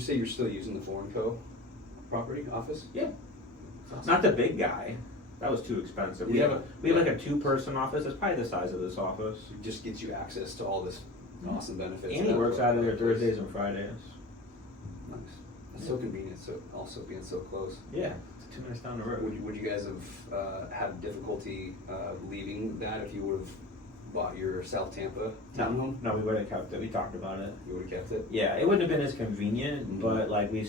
you say you're still using the Foreign Co. property office? Yeah. Awesome. Not the big guy. That was too expensive. We have like a 2-person office. It's probably the size of this office. It just gets you access to all this awesome benefits. And he works out of there Thursdays and Fridays. Nice. That's so convenient. So also being so close. Yeah, it's 2 minutes down the road. Would you guys have had difficulty leaving that if you would have bought your South Tampa townhome? No, we would have kept it. We talked about it. You would have kept it? Yeah, it wouldn't have been as convenient, but like we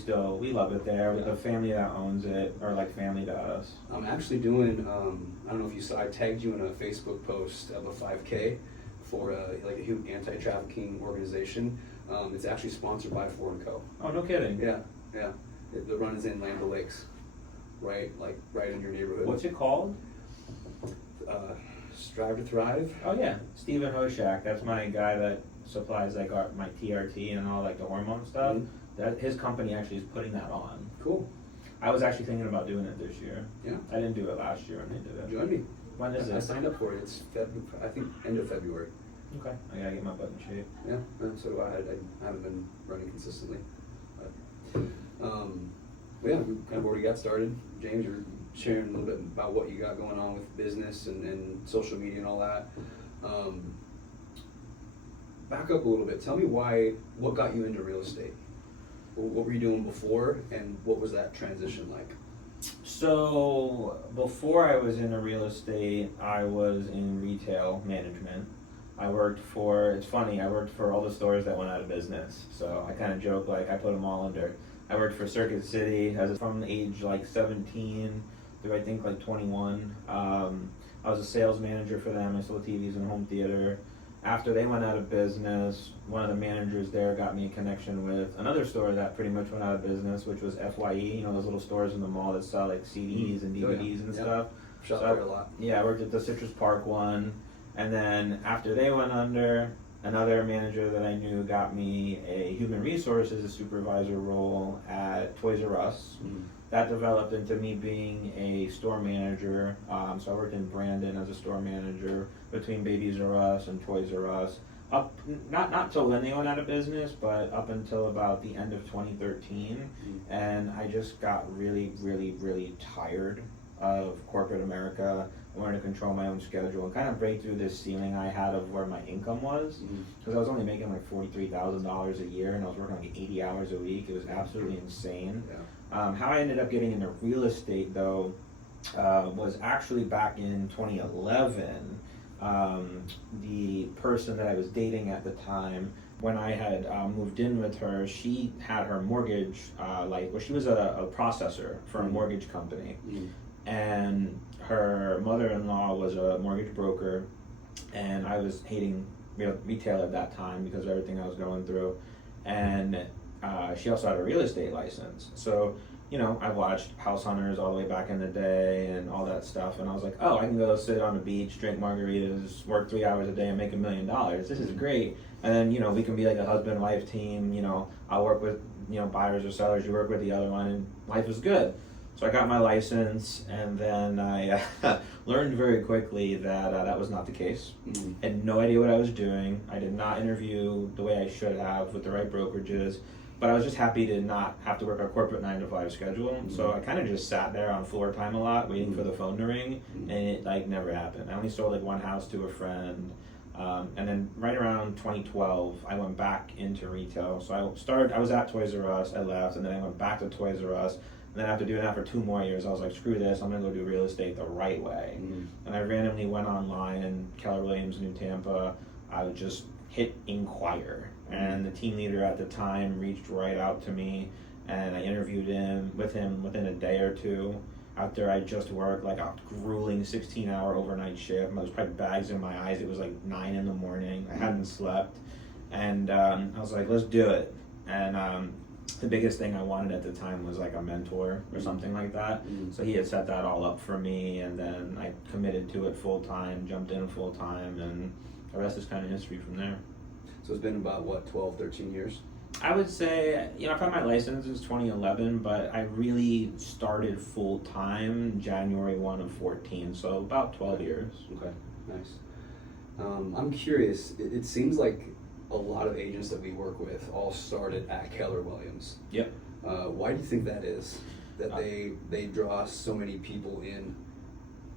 love it there. With the family that owns it, or like family to us. I'm actually doing, I don't know if you saw, I tagged you in a Facebook post of a 5K for like a human anti-trafficking organization. It's actually sponsored by Foreign Co. Oh, no kidding. Yeah. The run is in Land O'Lakes, right in your neighborhood. What's it called? Strive to Thrive. Oh yeah, Stephen Hoshak. That's my guy that supplies like my TRT and all like the hormone stuff. Mm-hmm. That his company actually is putting that on. Cool. I was actually thinking about doing it this year. Yeah. I didn't do it last year when they did it. Join me. When is it? I signed up for it. It's I think end of February. Okay. I gotta get my butt in shape. Yeah. So do I. I haven't been running consistently. But yeah, we kind of already got started. James, you're sharing a little bit about what you got going on with business and social media and all that. Back up a little bit. Tell me what got you into real estate? What were you doing before, and what was that transition like? So before I was into real estate, I was in retail management. It's funny, I worked for all the stores that went out of business. So I kind of joke like I put them all under. I worked for Circuit City from age like 17 through I think like 21. I was a sales manager for them. I sold TVs and home theater. After they went out of business, one of the managers there got me a connection with another store that pretty much went out of business, which was FYE, you know, those little stores in the mall that sell like CDs and DVDs and stuff. Shop there a lot. Yeah, I worked at the Citrus Park one. And then after they went under, another manager that I knew got me a human resources supervisor role at Toys R Us. Mm. That developed into me being a store manager. So I worked in Brandon as a store manager between Babies R Us and Toys R Us. Not till when they went out of business, but up until about the end of 2013. And I just got really, really, really tired of corporate America. I wanted to control my own schedule and kind of break through this ceiling I had of where my income was. Because I was only making like $43,000 a year and I was working like 80 hours a week. It was absolutely insane. Yeah. How I ended up getting into real estate though was actually back in 2011. The person that I was dating at the time, when I had moved in with her, she had her mortgage, she was a processor for a mortgage company. And her mother-in-law was a mortgage broker, and I was hating retail at that time because of everything I was going through. And she also had a real estate license. So, you know, I watched House Hunters all the way back in the day and all that stuff, and I was like, oh, I can go sit on the beach, drink margaritas, work 3 hours a day and make $1 million. This is great. And then, you know, we can be like a husband-wife team. You know, I'll work with, you know, buyers or sellers, you work with the other one, and life is good. So I got my license, and then I learned very quickly that that was not the case. I had no idea what I was doing. I did not interview the way I should have with the right brokerages, but I was just happy to not have to work a corporate 9-to-5 schedule. So I kind of just sat there on floor time a lot, waiting for the phone to ring, and it like never happened. I only sold like one house to a friend. And then right around 2012, I went back into retail. So I was at Toys R Us, I left, and then I went back to Toys R Us. And then after doing that for 2 more years, I was like, screw this, I'm gonna go do real estate the right way. And I randomly went online in Keller Williams, New Tampa. I would just hit inquire. And the team leader at the time reached right out to me, and I interviewed him within a day or two. After I just worked like a grueling 16-hour overnight shift. There was probably bags in my eyes. It was like 9 in the morning. I hadn't slept. And I was like, let's do it. And the biggest thing I wanted at the time was like a mentor or something like that. So he had set that all up for me, and then I committed to it full time, jumped in full time, and the rest is kind of history from there. So it's been about, what, 12, 13 years? I would say, you know, I've had my license since 2011, but I really started full time January 1 of 14, so about 12 years. Okay, nice. I'm curious, it seems like a lot of agents that we work with all started at Keller Williams. Yep. Why do you think that is? That they draw so many people in?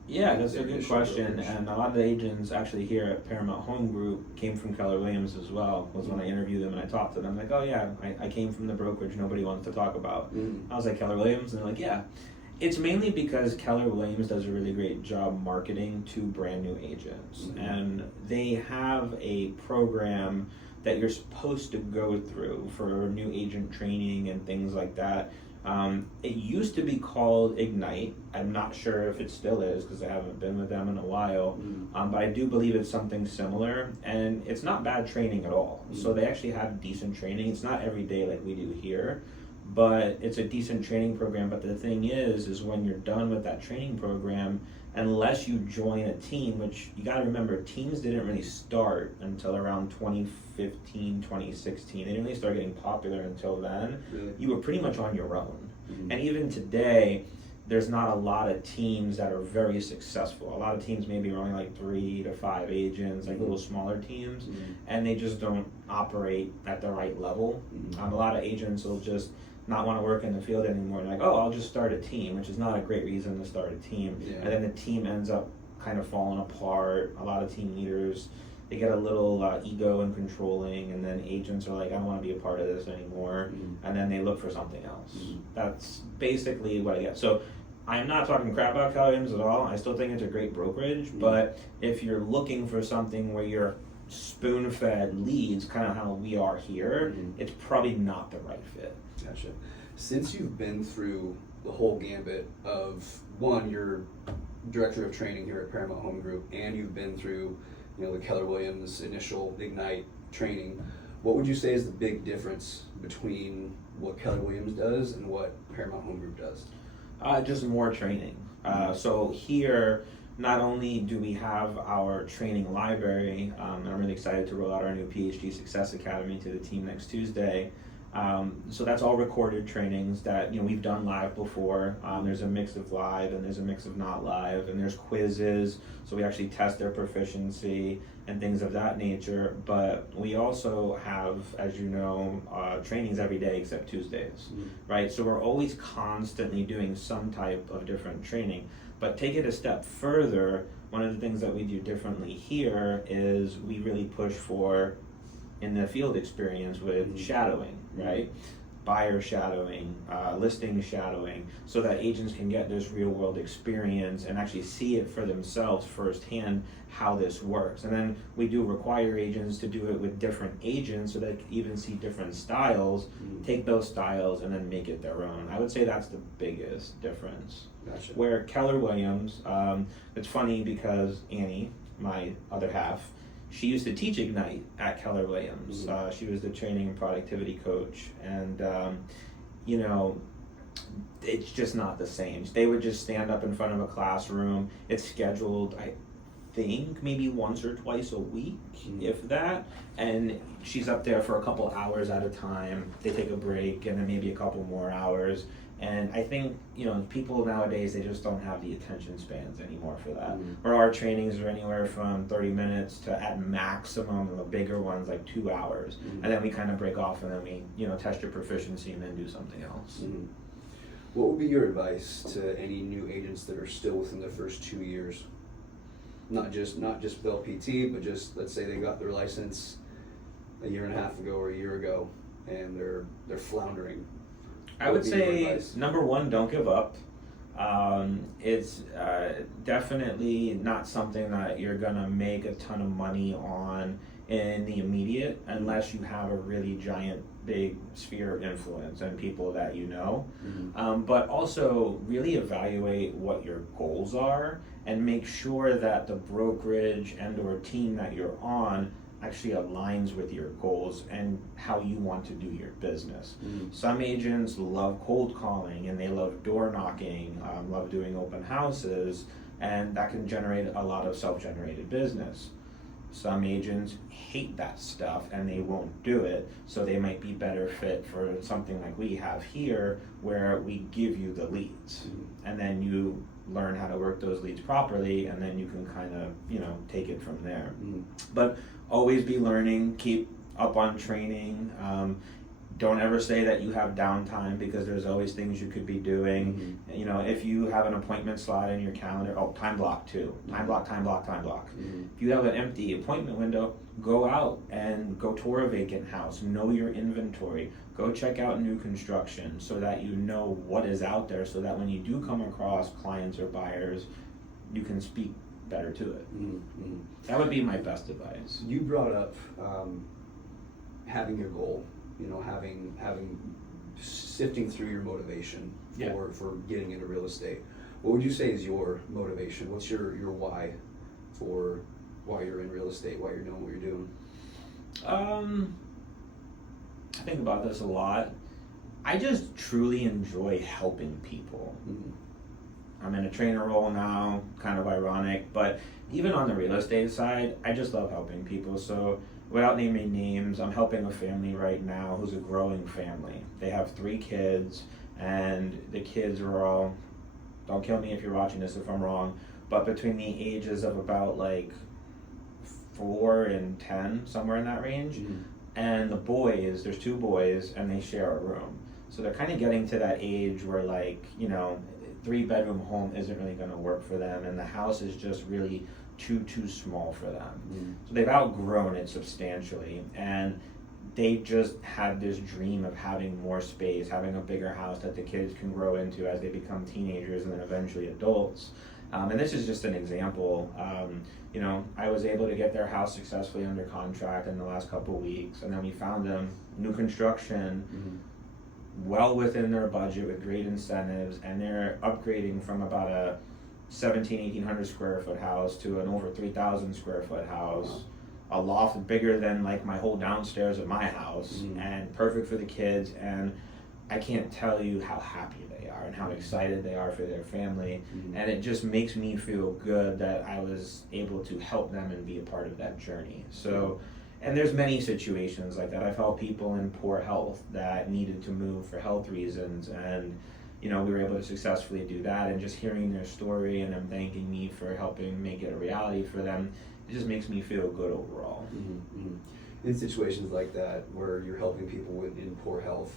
Yeah, that's a good question. And a lot of the agents actually here at Paramount Home Group came from Keller Williams as well. Was when I interviewed them and I talked to them, like, oh yeah, I came from the brokerage nobody wants to talk about. I was like, Keller Williams? And they're like, yeah. It's mainly because Keller Williams does a really great job marketing to brand new agents. And they have a program that you're supposed to go through for new agent training and things like that. It used to be called Ignite. I'm not sure if it still is because I haven't been with them in a while, but I do believe it's something similar, and it's not bad training at all. So they actually have decent training. It's not every day like we do here, but it's a decent training program. But the thing is when you're done with that training program, unless you join a team, which you got to remember, teams didn't really start until around 2015, 2016. They didn't really start getting popular until then. Really? You were pretty much on your own. And even today, there's not a lot of teams that are very successful. A lot of teams maybe are only like 3 to 5 agents, like little smaller teams, and they just don't operate at the right level. A lot of agents will just not want to work in the field anymore. They're like, oh, I'll just start a team, which is not a great reason to start a team. And then the team ends up kind of falling apart. A lot of team leaders, they get a little ego and controlling, and then agents are like, I don't want to be a part of this anymore. And then they look for something else. That's basically what I get. So I'm not talking crap about Keller Williams at all. I still think it's a great brokerage, but if you're looking for something where you're spoon-fed leads, kind of how we are here, it's probably not the right fit. Gotcha. Since you've been through the whole gambit of, one, you're director of training here at Paramount Home Group, and you've been through, the Keller Williams initial Ignite training, what would you say is the big difference between what Keller Williams does and what Paramount Home Group does? Just more training. So here, not only do we have our training library, and I'm really excited to roll out our new PhD Success Academy to the team next Tuesday. So that's all recorded trainings that we've done live before. There's a mix of live and there's a mix of not live, and there's quizzes, so we actually test their proficiency and things of that nature. But we also have, as you know, trainings every day except Tuesdays, right? So we're always constantly doing some type of different training. But take it a step further, one of the things that we do differently here is we really push for in the field experience with shadowing, right? Buyer shadowing, listing shadowing, so that agents can get this real world experience and actually see it for themselves firsthand how this works. And then we do require agents to do it with different agents so they can even see different styles, take those styles and then make it their own. I would say that's the biggest difference. Gotcha. Where Keller Williams, it's funny because Annie, my other half, she used to teach Ignite at Keller Williams. She was the training and productivity coach, and it's just not the same. They would just stand up in front of a classroom. It's scheduled, I think, maybe once or twice a week, if that, and she's up there for a couple hours at a time. They take a break, and then maybe a couple more hours. And I think, people nowadays, they just don't have the attention spans anymore for that. Where our trainings are anywhere from 30 minutes to, at maximum, the bigger ones, like 2 hours. And then we kind of break off and then we, test your proficiency and then do something else. What would be your advice to any new agents that are still within their first 2 years? Not just with LPT, but just, let's say they got their license a year and a half ago or a year ago, and they're floundering. I would say, number one, don't give up. It's definitely not something that you're going to make a ton of money on in the immediate unless you have a really giant, big sphere of influence and people that you know. But also really evaluate what your goals are and make sure that the brokerage and or team that you're on actually aligns with your goals and how you want to do your business. Some agents love cold calling and they love door knocking, love doing open houses, and that can generate a lot of self-generated business. Some agents hate that stuff and they won't do it, so they might be better fit for something like we have here, where we give you the leads and then you learn how to work those leads properly, and then you can kind of take it from there. But always be learning, keep up on training. Don't ever say that you have downtime, because there's always things you could be doing. Mm-hmm. You know, if you have an appointment slot in your calendar, time block too. Time block. Mm-hmm. If you have an empty appointment window, go out and go tour a vacant house. Know your inventory. Go check out new construction so that you know what is out there, so that when you do come across clients or buyers, you can speak better to it. Mm-hmm. That would be my best advice. You brought up having your goal, you know, having sifting through your motivation for getting into real estate. What would you say is your motivation? What's your why for why you're in real estate, why you're doing what you're doing? I think about this a lot. I just truly enjoy helping people. Mm-hmm. I'm in a trainer role now, kind of ironic, but even on the real estate side, I just love helping people. So without naming names, I'm helping a family right now who's a growing family. They have 3 kids, and the kids are all, don't kill me if you're watching this if I'm wrong, but between the ages of about like 4 and 10, somewhere in that range. Mm-hmm. And the boys, there's 2 boys, and they share a room. So they're kind of getting to that age where, like, you know, 3-bedroom home isn't really going to work for them, and the house is just really too small for them. Mm-hmm. So they've outgrown it substantially, and they just had this dream of having more space, having a bigger house that the kids can grow into as they become teenagers and then eventually adults. And this is just an example. You know, I was able to get their house successfully under contract in the last couple of weeks, and then we found them new construction, well within their budget with great incentives, and they're upgrading from about a 1,800 square foot house to an over 3,000 square foot house. Wow. A loft bigger than like my whole downstairs at my house, and perfect for the kids. And I can't tell you how happy they are and how excited they are for their family. And it just makes me feel good that I was able to help them and be a part of that journey. So, and there's many situations like that. I've helped people in poor health that needed to move for health reasons, and you know, we were able to successfully do that. And just hearing their story and them thanking me for helping make it a reality for them, it just makes me feel good overall. In situations like that where you're helping people in poor health,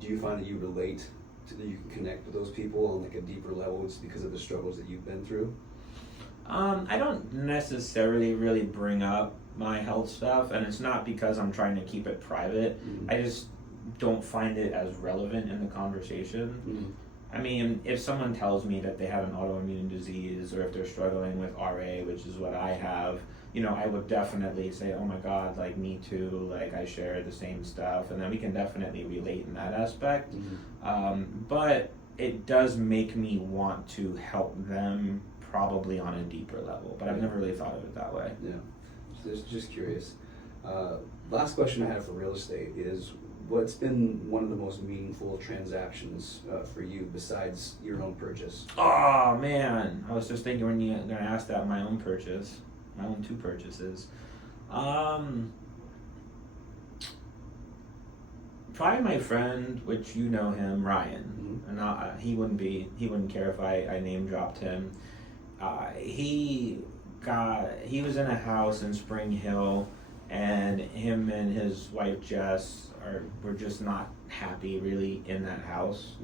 do you find that you relate to, that you can connect with those people on like a deeper level? It's because of the struggles that you've been through? I don't necessarily really bring up my health stuff, and it's not because I'm trying to keep it private. I just don't find it as relevant in the conversation. I mean, if someone tells me that they have an autoimmune disease, or if they're struggling with RA, which is what I have, you know, I would definitely say, oh my God, like me too, like I share the same stuff, and then we can definitely relate in that aspect. But it does make me want to help them probably on a deeper level, but I've never really thought of it that way. Yeah, just curious. Last question I have for real estate is, what's been one of the most meaningful transactions for you besides your own purchase? Oh man, I was just thinking when you're gonna ask that, my own 2 purchases. Probably my friend, which you know him, Ryan, and he wouldn't care if I name dropped him. He was in a house in Spring Hill, and him and his wife Jess were just not happy really in that house.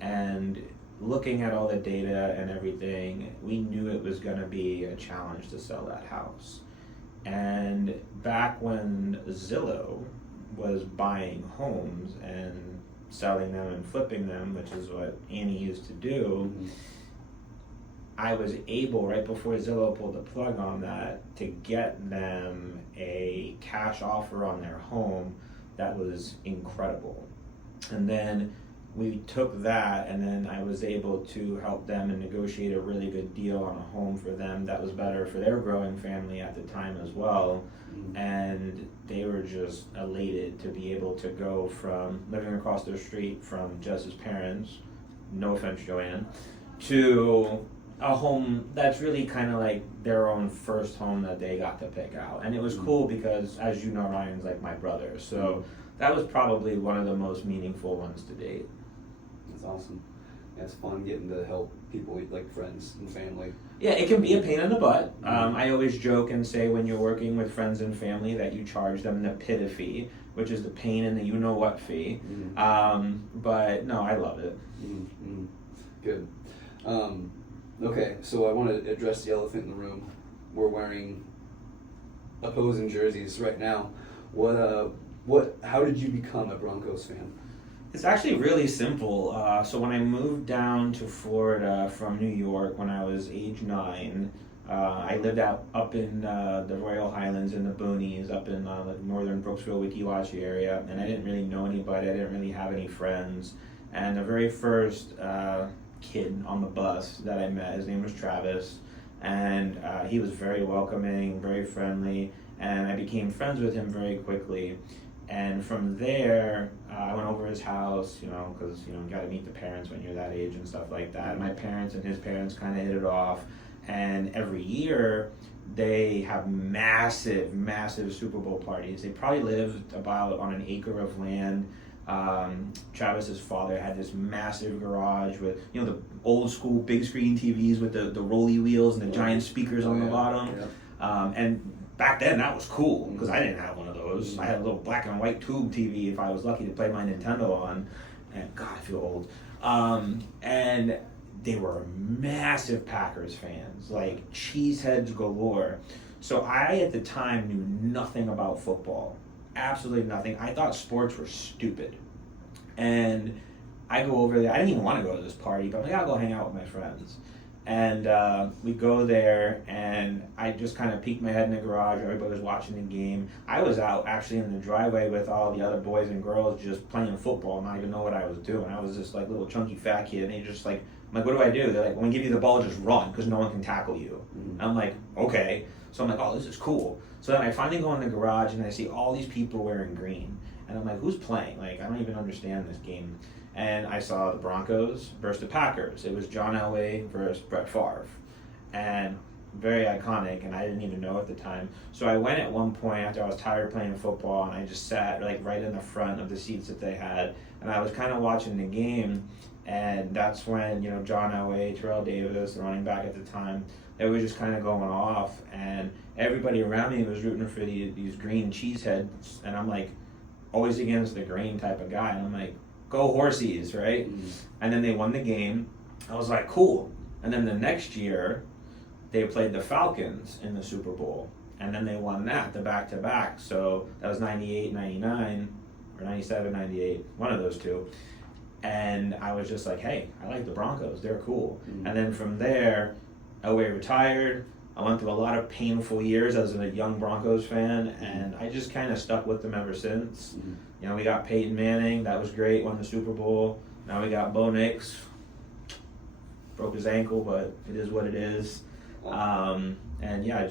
And looking at all the data and everything, we knew it was going to be a challenge to sell that house. And back when Zillow was buying homes and selling them and flipping them, which is what Annie used to do, I was able, right before Zillow pulled the plug on that, to get them a cash offer on their home that was incredible. And then we took that, and then I was able to help them and negotiate a really good deal on a home for them that was better for their growing family at the time as well. And they were just elated to be able to go from living across the street from Jess's parents, no offense Joanne, to a home that's really kind of like their own first home that they got to pick out. And it was cool because, as you know, Ryan's like my brother, so that was probably one of the most meaningful ones to date. That's awesome. It's fun getting to help people, like friends and family. Yeah, it can be a pain in the butt. I always joke and say when you're working with friends and family that you charge them the PITA fee, which is the pain in the you-know-what fee. But no, I love it. Good. Okay, so I want to address the elephant in the room. We're wearing opposing jerseys right now. How did you become a Broncos fan? It's actually really simple. So when I moved down to Florida from New York when I was age 9, I lived up in the Royal Highlands in the boonies, up in northern Brooksville, Wekiwachi area, and I didn't really know anybody. I didn't really have any friends. And the very first kid on the bus that I met, his name was Travis, and he was very welcoming, very friendly, and I became friends with him very quickly. And from there, I went over his house, because, you got to meet the parents when you're that age and stuff like that. My parents and his parents kind of hit it off. And every year, they have massive, massive Super Bowl parties. They probably lived about on an acre of land. Travis's father had this massive garage with, the old school big screen TVs with the rolly wheels and the giant speakers on the bottom. Yeah. And back then, that was cool because I didn't have one of those. I had a little black and white tube TV if I was lucky to play my Nintendo on. And God, I feel old. And they were massive Packers fans, like cheeseheads galore. So I, at the time, knew nothing about football. Absolutely nothing. I thought sports were stupid. And I go over there. I didn't even want to go to this party, but I'm like, I'll go hang out with my friends. And we go there, and I just kind of peeked my head in the garage. Everybody was watching the game. I was out actually in the driveway with all the other boys and girls just playing football, not even know what I was doing. I was this little chunky fat kid, and they just I'm like, what do I do? They're like, when we give you the ball, just run because no one can tackle you. And I'm like, okay. So I'm like, oh, this is cool. So then I finally go in the garage, and I see all these people wearing green. And I'm like, who's playing? I don't even understand this game. And I saw the Broncos versus the Packers. It was John Elway versus Brett Favre. And very iconic, and I didn't even know at the time. So I went at one point after I was tired of playing football, and I just sat right in the front of the seats that they had. And I was kind of watching the game, and that's when, John Elway, Terrell Davis, the running back at the time, they were just kind of going off. And everybody around me was rooting for these green cheeseheads. And I'm like, always against the green type of guy. And I'm like, go Horsies, right? And then they won the game. I was like, cool. And then the next year, they played the Falcons in the Super Bowl. And then they won that, the back-to-back. So that was 98, 99, or 97, 98, one of those two. And I was just like, hey, I like the Broncos. They're cool. And then from there, Elway retired. I went through a lot of painful years as a young Broncos fan, and I just kind of stuck with them ever since. We got Peyton Manning, that was great, won the Super Bowl. Now we got Bo Nix, broke his ankle, but it is what it is. And yeah,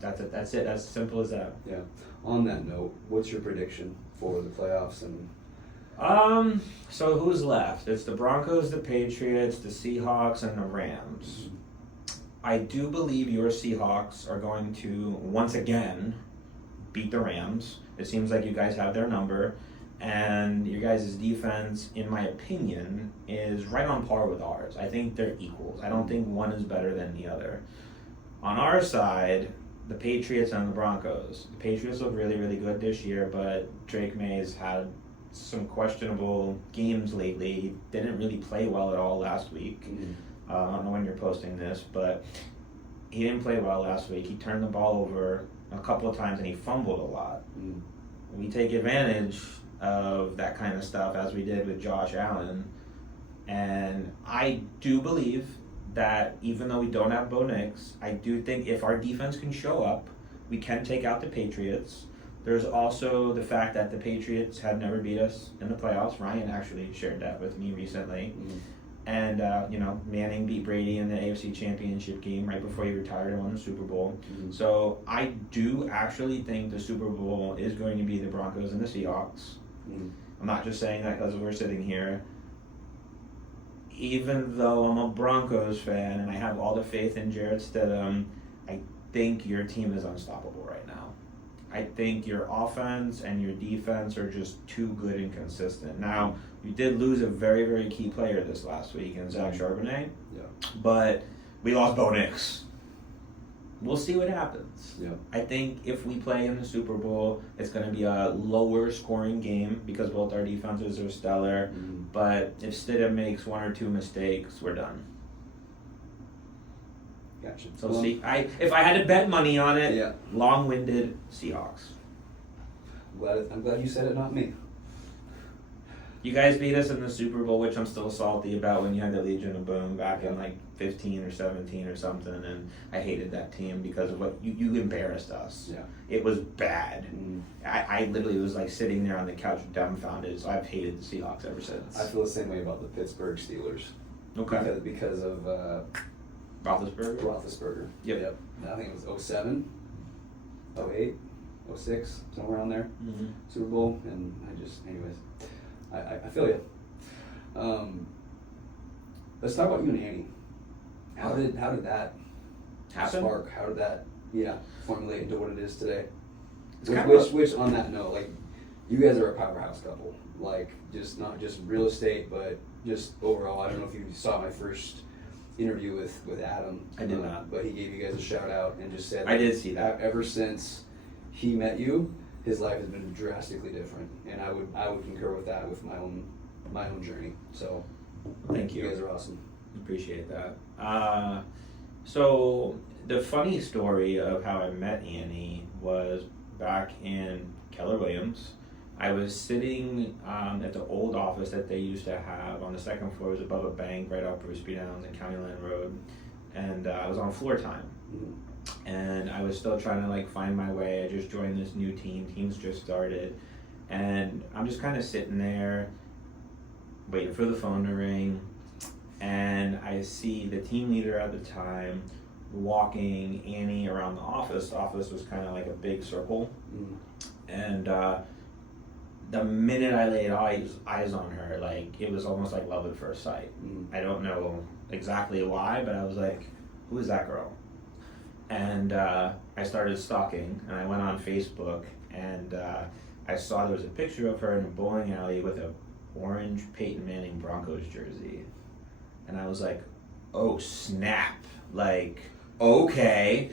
that's it. That's as simple as that. Yeah. On that note, what's your prediction for the playoffs? So who's left? It's the Broncos, the Patriots, the Seahawks, and the Rams. I do believe your Seahawks are going to, once again, beat the Rams. It seems like you guys have their number. And your guys' defense, in my opinion, is right on par with ours. I think they're equals. I don't think one is better than the other. On our side, the Patriots and the Broncos. The Patriots look really, really good this year, but Drake May's had some questionable games lately. He didn't really play well at all last week. I don't know when you're posting this, but he didn't play well last week. He turned the ball over a couple of times, and he fumbled a lot. We take advantage of that kind of stuff, as we did with Josh Allen. And I do believe that even though we don't have Bo Nix, I do think if our defense can show up, we can take out the Patriots. There's also the fact that the Patriots have never beat us in the playoffs. Ryan actually shared that with me recently. And, Manning beat Brady in the AFC Championship game right before he retired and won the Super Bowl. So I do actually think the Super Bowl is going to be the Broncos and the Seahawks. I'm not just saying that because we're sitting here. Even though I'm a Broncos fan and I have all the faith in Jarrett Stidham, I think your team is unstoppable right now. I think your offense and your defense are just too good and consistent. Now, you did lose a very, very key player this last week in Zach Charbonnet, but we lost Bo Nix. We'll see what happens. Yeah. I think if we play in the Super Bowl, it's going to be a lower scoring game because both our defenses are stellar. Mm-hmm. But if Stidham makes 1 or 2 mistakes, we're done. Gotcha. So if I had to bet money on it, Yeah. long-winded Seahawks. I'm glad you said it, not me. You guys beat us in the Super Bowl, which I'm still salty about when you had the Legion of Boom back in like 15 or 17 or something, and I hated that team because of what you embarrassed us. Yeah. It was bad. Mm. I literally was like sitting there on the couch dumbfounded, so I've hated the Seahawks ever since. I feel the same way about the Pittsburgh Steelers. Okay. Because of Roethlisberger? Yep. I think it was 07, 08, 06, somewhere around there. Mm-hmm. Super Bowl, and anyways, I feel you. Let's talk about you and Annie. How did that Happen? spark? How did that formulate into what it is today? It's Which on that note, like, you guys are a powerhouse couple. Like, just not just real estate, but just overall. I don't know if you saw my first interview with Adam. I did not. But he gave you guys a shout out and just said, I did see that. Ever since he met you, his life has been drastically different, and I would concur with that with my own journey. So Thank you. You guys are awesome. Appreciate that. So the funny story of how I met Annie was back in Keller Williams. I was sitting at the old office that they used to have on the second floor. It was above a bank right off Bruce B. Downs and County Line Road, and I was on floor time. Mm-hmm. And I was still trying to like find my way. I just joined this new team. Team's just started, and I'm just kind of sitting there, waiting for the phone to ring, and I see the team leader at the time walking Annie around the office. The office was kind of like a big circle, and the minute I laid eyes on her, like it was almost like love at first sight. I don't know exactly why, but I was like, "Who is that girl?" And I started stalking, and I went on Facebook, and I saw there was a picture of her in a bowling alley with a orange Peyton Manning Broncos jersey. And I was like, oh snap, like, okay.